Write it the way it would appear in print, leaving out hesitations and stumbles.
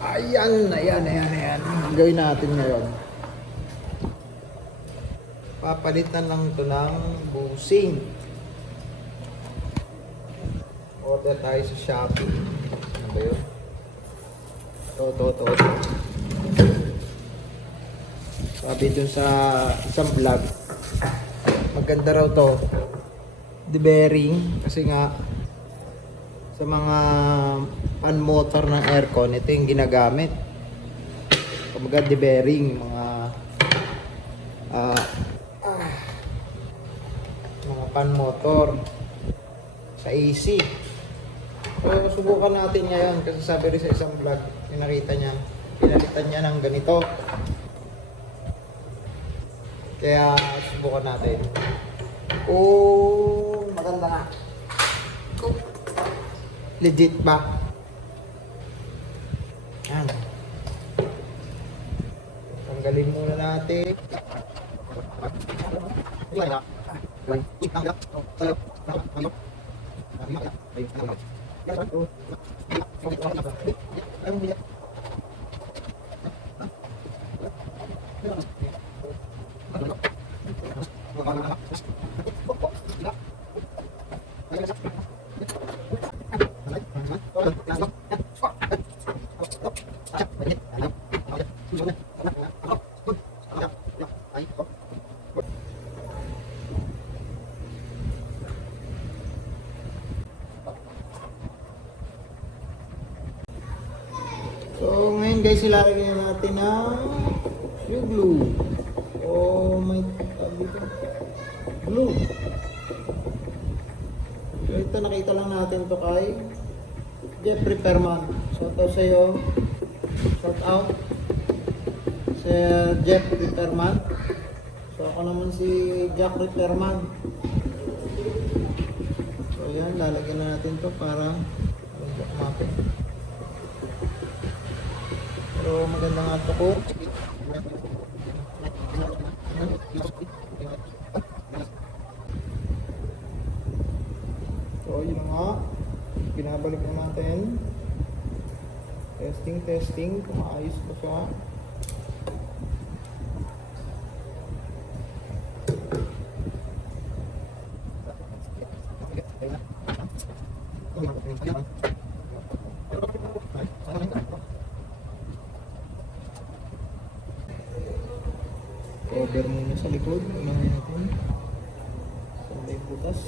Ayan. Ang gawin natin ngayon. Papalitan lang ito ng busing. Order tayo sa Shopee. Ano ba yun? Ito. Sabi dun sa isang vlog, maganda raw to. The bearing. Kasi nga, sa mga pan motor ng aircon, ito yung ginagamit. Kumbaga the bearing, mga pan motor sa AC. So subukan natin ngayon kasi sabi rin sa isang vlog, pinakita niya, pinalitan niya ng ganito. Kaya subukan natin. Oh, maganda nga. Legit ba? Yan. Tanggalin muna natin. So ngayon guys, ilalagay natin ng yung glue. Oh my glue. So ito nakita lang natin to kay Jeffrey Perman. Shout out sa iyo. Shout out sa Jeffrey Perman. So ako naman si Jack Perman. So yan, lalagyan na natin to para mapin. Pero maganda nga ito ko. So yun nga, pinabalik na natin. Testing kung maayos ko siya. Cover muna sa likod. Unahin natin. Saan ba yung butas?